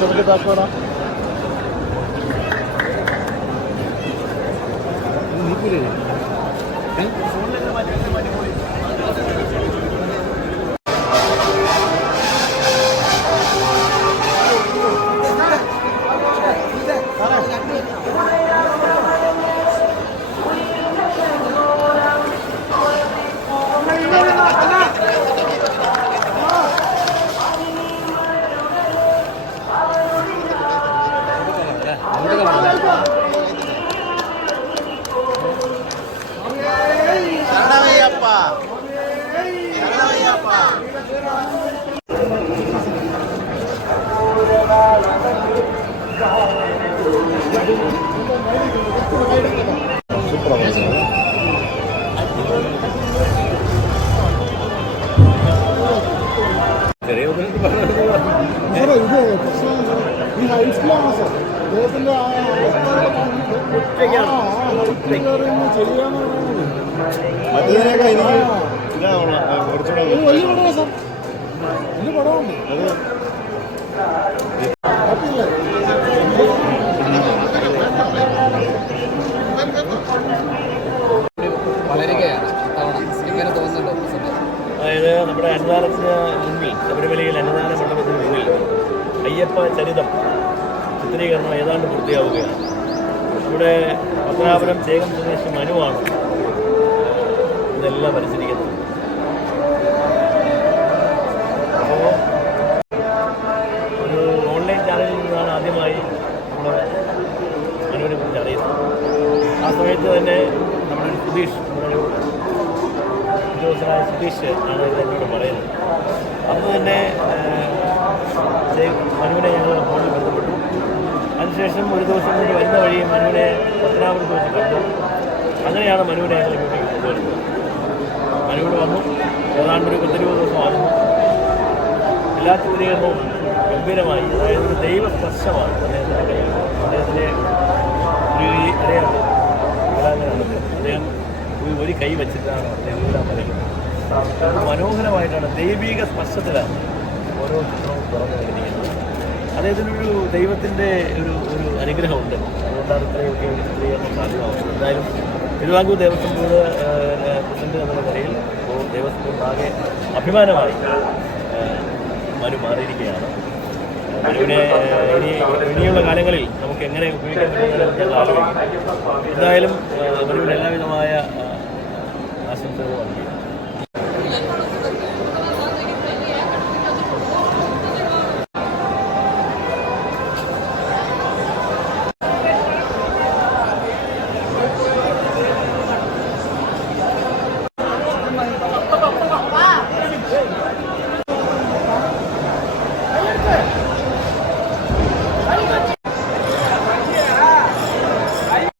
ചെറുത് താക്കോടാ അതായത് നമ്മുടെ അന്നദാനത്തിന് മുന്നിൽ ശബരിമലയിൽ അന്നദാന മണ്ഡപത്തിന് മുന്നിൽ അയ്യപ്പ ചരിതം ചിത്രീകരണം ഏതാണ്ട് പൂർത്തിയാവുകയാണ്. നമ്മുടെ പത്തനാപുരം ചേകം സ്വദേശി മനുവാണ് ഇതെല്ലാം വരച്ചിരിക്കുന്നത്. അപ്പോൾ ഒരു ഓൺലൈൻ ചാനലിൽ നിന്നാണ് ആദ്യമായി നമ്മൾ മനുവിനെ കുറിച്ച് അറിയുന്നത്. ആ സമയത്ത് തന്നെ നമ്മുടെ സുധീഷ്, നമ്മുടെ ഉദ്യോഗസ്ഥനായ സുധീഷ് ആണ് ഇത് എന്നോട് പറയുന്നത്. അന്ന് തന്നെ മനുവിനെ ഞങ്ങൾ ഫോണിൽ ബന്ധപ്പെട്ടു. അതിനുശേഷം ഒരു ദിവസം കൂടി വരുന്ന വഴി മനുവിനെ പത്തനാപുരത്ത് വെച്ച് കണ്ടു. അങ്ങനെയാണ് മനുവിനെ ഞങ്ങൾ ഇങ്ങോട്ടേക്ക് കൊണ്ടുവരുന്നത്. മനുവിന് വന്നു, ഏതാണ്ടൊരു 10-20 ദിവസമാകുന്നു. എല്ലാ ചിത്രീകരണവും ഗംഭീരമായി, അതായത് ഒരു ദൈവസ്പർശമാണ് അദ്ദേഹത്തിൻ്റെ അറിയാമോ അദ്ദേഹം ഒരു കൈ വെച്ചിട്ടാണ് അദ്ദേഹം പറയുന്നത്. മനോഹരമായിട്ടാണ്, ദൈവിക സ്പർശത്തിലാണ് ഓരോ ചിത്രവും തുറന്നു കഴിഞ്ഞിരിക്കുന്നത്. അദ്ദേഹത്തിനൊരു ദൈവത്തിൻ്റെ ഒരു അനുഗ്രഹമുണ്ട്. അതുകൊണ്ടാണ് ഇത്രയൊക്കെ ചിത്രീകരണം സാധ്യമാവുന്നത്. എന്തായാലും തിരുവിതാംകൂർ ദേവസ്വം ബോർഡ് പ്രസിഡന്റ് എന്നുള്ള നിലയിൽ ദേവസ്വം ബോർഡ് ആകെ അഭിമാനമായി മനു മാറിയിരിക്കുകയാണ്. മനുവിനെ ഇനിയുള്ള കാലങ്ങളിൽ നമുക്ക് എങ്ങനെ ഉപയോഗിക്കാൻ പറ്റുന്നതെന്ന് ഞങ്ങൾ ആലോചിക്കും. എന്തായാലും മനുവിന് എല്ലാവിധമായ ആശംസകളും നൽകി.